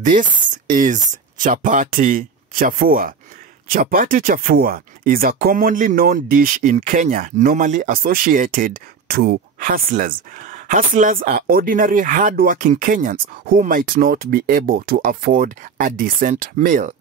This is Chapati Chafua. Chapati Chafua is a commonly known dish in Kenya, normally associated to hustlers. Hustlers are ordinary hard-working Kenyans who might not be able to afford a decent meal.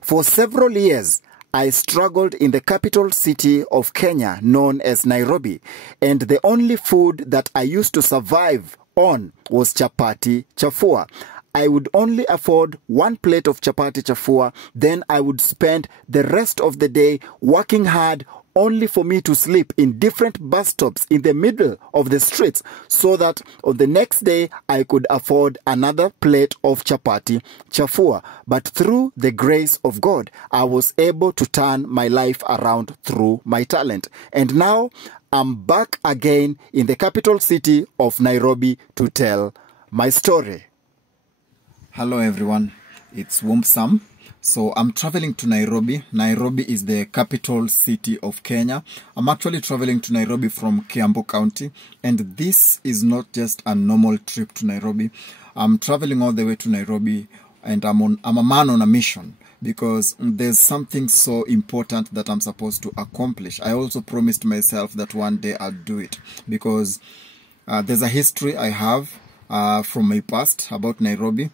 For several years, I struggled in the capital city of Kenya known as Nairobi, and the only food that I used to survive on was chapati chafua. I would only afford one plate of chapati chafua, then I would spend the rest of the day working hard only for me to sleep in different bus stops in the middle of the streets so that on the next day I could afford another plate of chapati chafua. But through the grace of God, I was able to turn my life around through my talent. And now I'm back again in the capital city of Nairobi to tell my story. Hello everyone, it's Wombsam. So I'm traveling to Nairobi. Nairobi is the capital city of Kenya. I'm actually traveling to Nairobi from KIAMBU County, and this is not just a normal trip to Nairobi. I'm traveling all the way to Nairobi, and I'm a man on a mission because there's something so important that I'm supposed to accomplish. I also promised myself that one day I'll do it because there's a history I have from my past about Nairobi.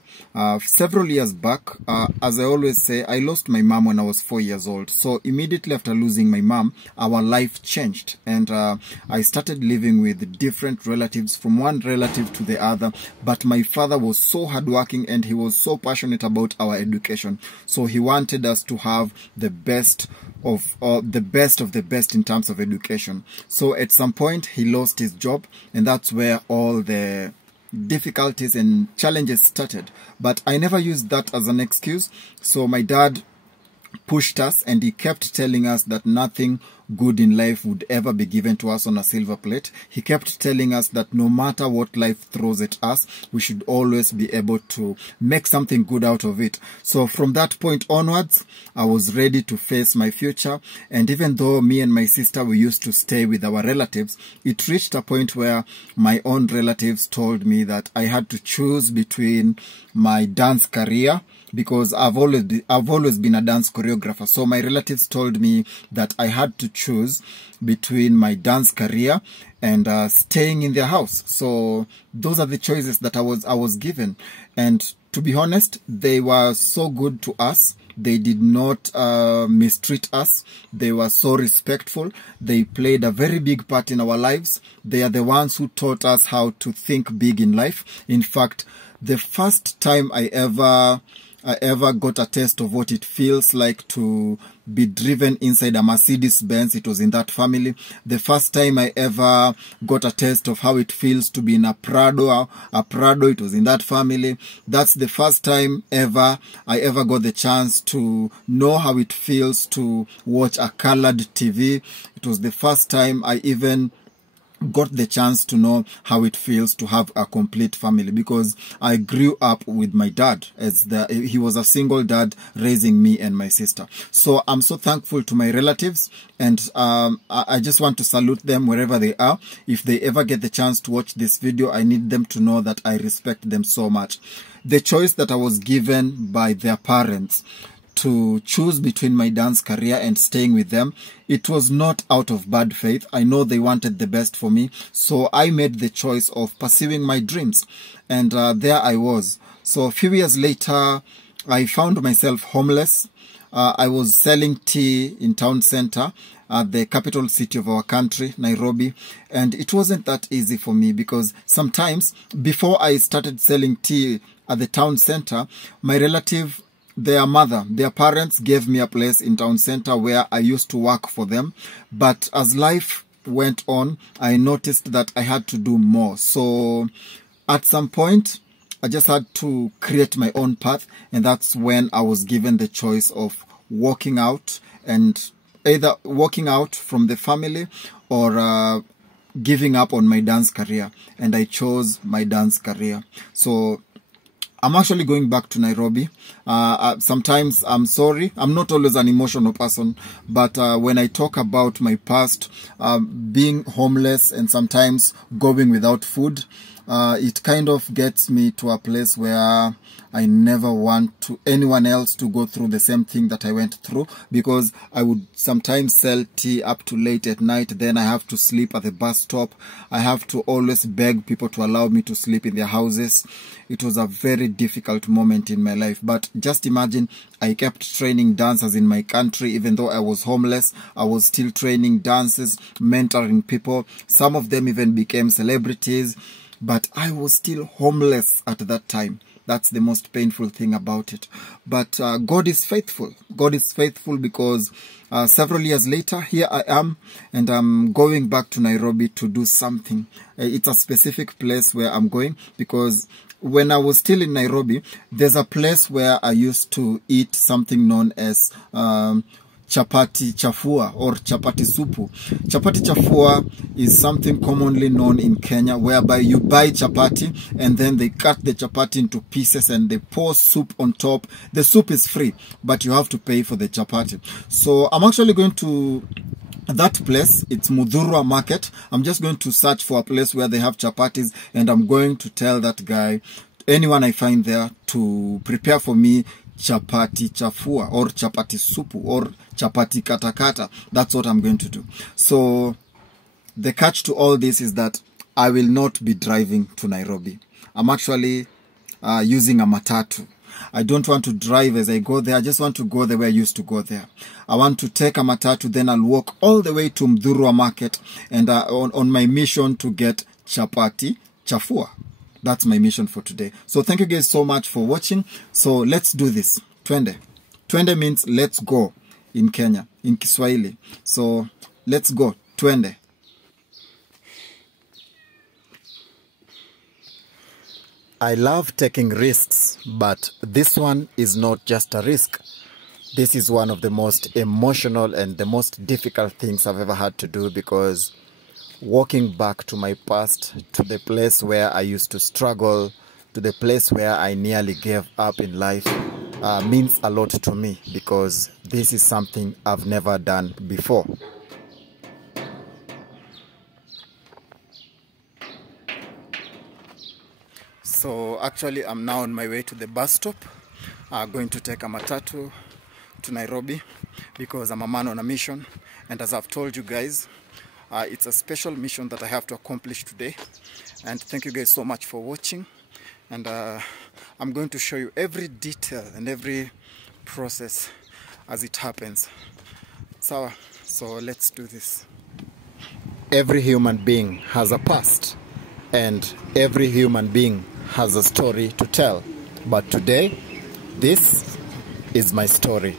Several years back, as I always say, I lost my mom when I was 4 years old. So immediately after losing my mom, our life changed. And I started living with different relatives, from one relative to the other. But my father was so hardworking and he was so passionate about our education. So he wanted us to have the best of the best in terms of education. So at some point, he lost his job, and that's where all the difficulties and challenges started. But I never used that as an excuse. So my dad pushed us, and he kept telling us that nothing good in life would ever be given to us on a silver plate. He kept telling us that no matter what life throws at us, we should always be able to make something good out of it. So from that point onwards, I was ready to face my future. And even though me and my sister, we used to stay with our relatives, it reached a point where my own relatives told me that I had to choose between my dance career, because I've always been a dance choreographer. So my relatives told me that I had to choose between my dance career and staying in their house. So those are the choices that I was given. And to be honest, they were so good to us. They did not mistreat us. They were so respectful. They played a very big part in our lives. They are the ones who taught us how to think big in life. In fact, the first time I ever got a taste of what it feels like to be driven inside a Mercedes Benz, it was in that family. The first time I ever got a taste of how it feels to be in a Prado, it was in that family. That's the first time I ever got the chance to know how it feels to watch a colored TV. It was the first time I even got the chance to know how it feels to have a complete family, because I grew up with my dad he was a single dad raising me and my sister. So I'm so thankful to my relatives, and I just want to salute them wherever they are. If they ever get the chance to watch this video, I need them to know that I respect them so much. The choice that I was given by their parents to choose between my dance career and staying with them, it was not out of bad faith. I know they wanted the best for me. So I made the choice of pursuing my dreams. And there I was. So a few years later, I found myself homeless. I was selling tea in town center at the capital city of our country, Nairobi. And it wasn't that easy for me, because sometimes before I started selling tea at the town center, my relative, their parents gave me a place in town center where I used to work for them. But as life went on, I noticed that I had to do more. So at some point, I just had to create my own path. And that's when I was given the choice of walking out, and either walking out from the family or giving up on my dance career. And I chose my dance career. So I'm actually going back to Nairobi. Sometimes I'm sorry. I'm not always an emotional person, but when I talk about my past, being homeless and sometimes going without food, it kind of gets me to a place where I never want anyone else to go through the same thing that I went through, because I would sometimes sell tea up to late at night. Then I have to sleep at the bus stop. I have to always beg people to allow me to sleep in their houses. It was a very difficult moment in my life. But just imagine, I kept training dancers in my country. Even though I was homeless, I was still training dances, mentoring people. Some of them even became celebrities. But I was still homeless at that time. That's the most painful thing about it. But God is faithful. God is faithful, because several years later, here I am, and I'm going back to Nairobi to do something. It's a specific place where I'm going, because when I was still in Nairobi, there's a place where I used to eat something known as chapati chafua or chapati supu. Chapati chafua is something commonly known in Kenya, whereby you buy chapati and then they cut the chapati into pieces and they pour soup on top. The soup is free, but you have to pay for the chapati. So I'm actually going to that place. It's Mudhurwa Market. I'm just going to search for a place where they have chapatis, and I'm going to tell that guy, anyone I find there, to prepare for me chapati chafua or chapati supu or chapati katakata. That's what I'm going to do. So the catch to all this is that I will not be driving to Nairobi. I'm actually using a matatu. I don't want to drive as I go there. I just want to go the way I used to go there. I want to take a matatu, then I'll walk all the way to Mudhurwa Market, and on my mission to get chapati chafua. That's my mission for today. So thank you guys so much for watching. So let's do this. Twende. Twende means let's go in Kenya, in Kiswahili. So let's go. Twende. I love taking risks, but this one is not just a risk. This is one of the most emotional and the most difficult things I've ever had to do, because walking back to my past, to the place where I used to struggle, to the place where I nearly gave up in life, means a lot to me, because this is something I've never done before. So actually I'm now on my way to the bus stop, going to take a matatu to Nairobi, because I'm a man on a mission, and as I've told you guys, it's a special mission that I have to accomplish today. And thank you guys so much for watching, and I'm going to show you every detail and every process as it happens. So let's do this. Every human being has a past, and every human being has a story to tell. But today, this is my story.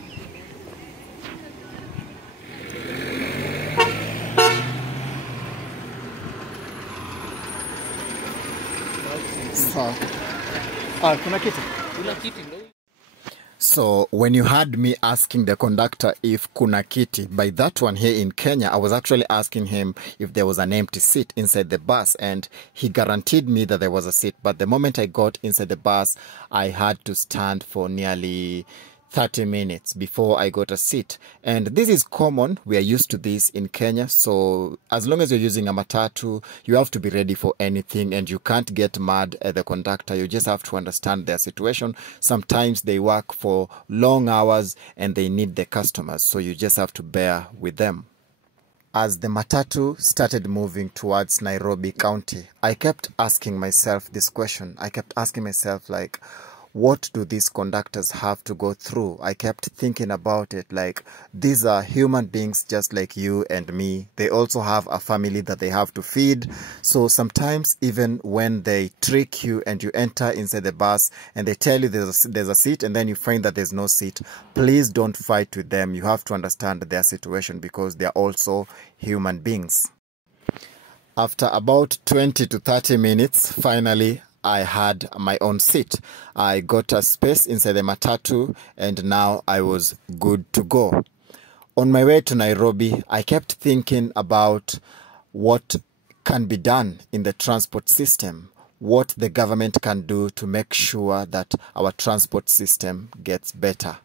So when you heard me asking the conductor if kuna kiti, by that one here in Kenya, I was actually asking him if there was an empty seat inside the bus, and he guaranteed me that there was a seat. But the moment I got inside the bus, I had to stand for nearly 30 minutes before I got a seat. And this is common. We are used to this in Kenya. So as long as you're using a matatu, you have to be ready for anything, and you can't get mad at the conductor. You just have to understand their situation. Sometimes they work for long hours and they need the customers. So you just have to bear with them. As the matatu started moving towards Nairobi County, I kept asking myself this question. I kept asking myself, like, what do these conductors have to go through? I kept thinking about it, like, these are human beings just like you and me. They also have a family that they have to feed. So sometimes even when they trick you and you enter inside the bus and they tell you there's a seat, and then you find that there's no seat, please don't fight with them. You have to understand their situation, because they're also human beings. After about 20 to 30 minutes, finally, I had my own seat. I got a space inside the matatu, and now I was good to go. On my way to Nairobi, I kept thinking about what can be done in the transport system, what the government can do to make sure that our transport system gets better.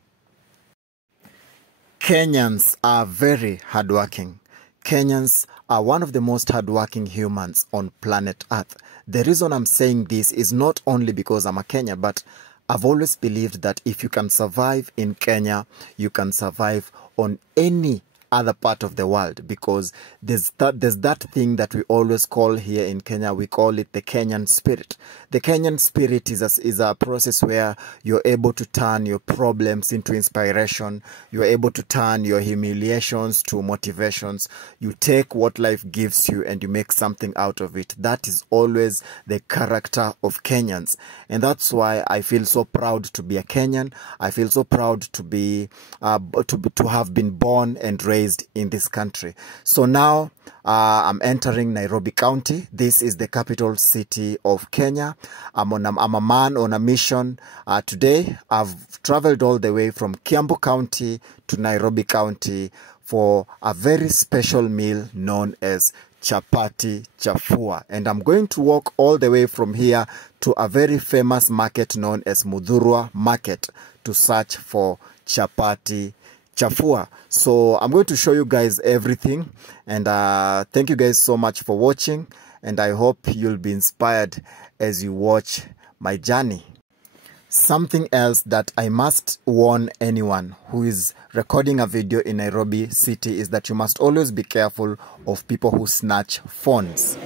Kenyans are very hardworking. Kenyans are one of the most hardworking humans on planet Earth. The reason I'm saying this is not only because I'm a Kenyan, but I've always believed that if you can survive in Kenya, you can survive on any other part of the world, because there's that thing that we always call here in Kenya, we call it the Kenyan spirit. The Kenyan spirit is a process where you're able to turn your problems into inspiration. You're able to turn your humiliations to motivations. You take what life gives you and you make something out of it. That is always the character of Kenyans, and that's why I feel so proud to be a Kenyan. I feel so proud to be to have been born and raised in this country. So now I'm entering Nairobi County. This is the capital city of Kenya. I'm a man on a mission. Today I've traveled all the way from KIAMBU County to Nairobi County for a very special meal known as CHAPATI CHAFUA. And I'm going to walk all the way from here to a very famous market known as Muthurwa Market to search for CHAPATI CHAFUA. So I'm going to show you guys everything, and thank you guys so much for watching, and I hope you'll be inspired as you watch my journey. Something else that I must warn anyone who is recording a video in Nairobi City is that you must always be careful of people who snatch phones.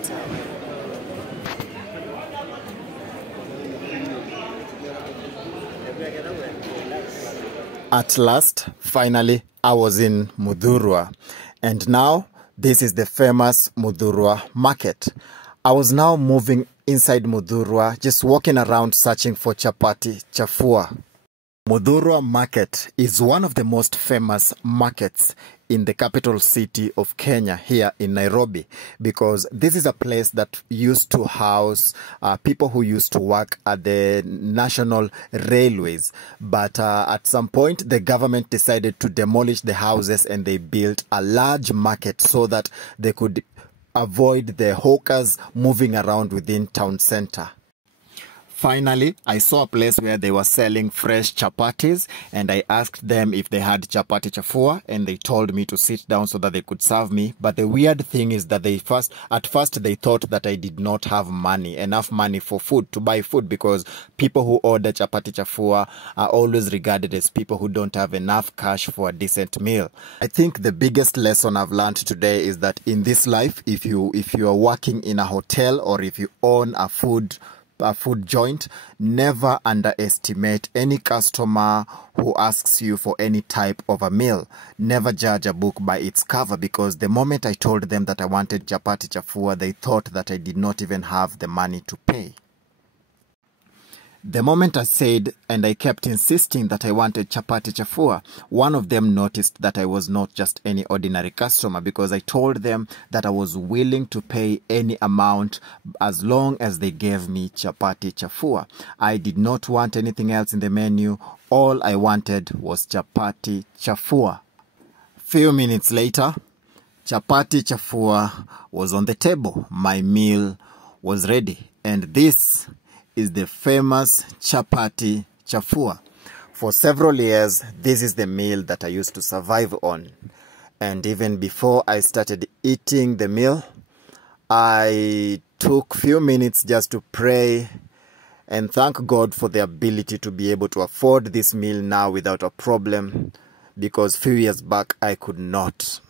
At last, finally, I was in Muthurwa, and now this is the famous Muthurwa market. I was now moving inside Muthurwa, just walking around searching for CHAPATI CHAFUA. Muthurwa Market is one of the most famous markets in the capital city of Kenya, here in Nairobi, because this is a place that used to house people who used to work at the national railways. But at some point, the government decided to demolish the houses and they built a large market so that they could avoid the hawkers moving around within town center. Finally, I saw a place where they were selling fresh chapatis, and I asked them if they had CHAPATI CHAFUA, and they told me to sit down so that they could serve me. But the weird thing is that at first they thought that I did not have enough money for food, to buy food, because people who order CHAPATI CHAFUA are always regarded as people who don't have enough cash for a decent meal. I think the biggest lesson I've learned today is that in this life, if you are working in a hotel or if you own a food joint, never underestimate any customer who asks you for any type of a meal. Never judge a book by its cover, because the moment I told them that I wanted CHAPATI CHAFUA, they thought that I did not even have the money to pay. The moment I said and I kept insisting that I wanted CHAPATI CHAFUA, one of them noticed that I was not just any ordinary customer, because I told them that I was willing to pay any amount as long as they gave me CHAPATI CHAFUA. I did not want anything else in the menu. All I wanted was CHAPATI CHAFUA. Few minutes later, CHAPATI CHAFUA was on the table. My meal was ready, and this is the famous CHAPATI CHAFUA. For several years, this is the meal that I used to survive on. And even before I started eating the meal, I took few minutes just to pray and thank God for the ability to be able to afford this meal now without a problem, because few years back I could not.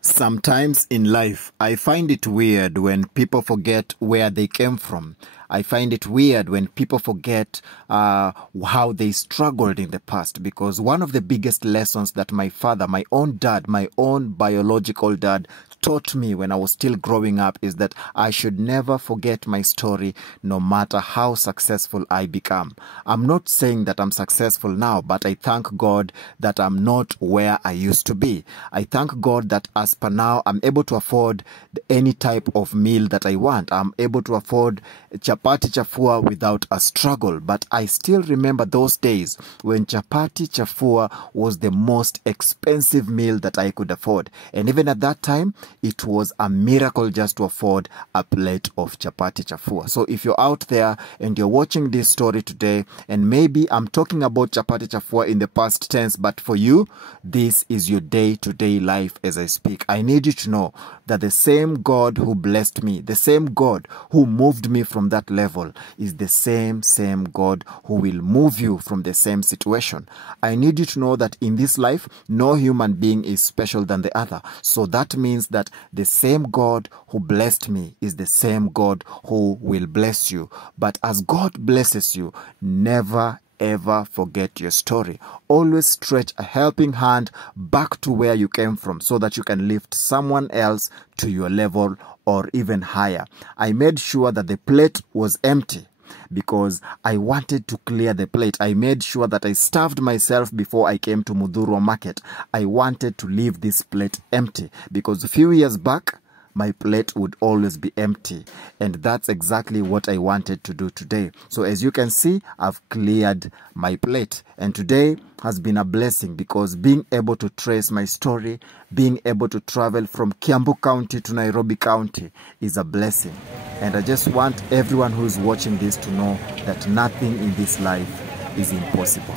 Sometimes in life, I find it weird when people forget where they came from. I find it weird when people forget how they struggled in the past, because one of the biggest lessons that my father, my own dad, my own biological dad, taught me when I was still growing up is that I should never forget my story, no matter how successful I become. I'm not saying that I'm successful now, but I thank God that I'm not where I used to be. I thank God that as per now, I'm able to afford any type of meal that I want. I'm able to afford CHAPATI CHAFUA without a struggle. But I still remember those days when CHAPATI CHAFUA was the most expensive meal that I could afford. And even at that time, it was a miracle just to afford a plate of chapati chafua. So if you're out there and you're watching this story today, and maybe I'm talking about chapati chafua in the past tense, but for you, this is your day-to-day life as I speak. I need you to know that the same God who blessed me, the same God who moved me from that level, is the same God who will move you from the same situation. I need you to know that in this life, no human being is special than the other. So that means that the same God who blessed me is the same God who will bless you. But as God blesses you, never ever forget your story. Always stretch a helping hand back to where you came from so that you can lift someone else to your level or even higher. I made sure that the plate was empty because I wanted to clear the plate. I made sure that I starved myself before I came to Mudhurwa market. I wanted to leave this plate empty because a few years back, my plate would always be empty. And that's exactly what I wanted to do today. So as you can see, I've cleared my plate. And today has been a blessing because being able to trace my story, being able to travel from KIAMBU County to Nairobi County is a blessing. And I just want everyone who's watching this to know that nothing in this life is impossible.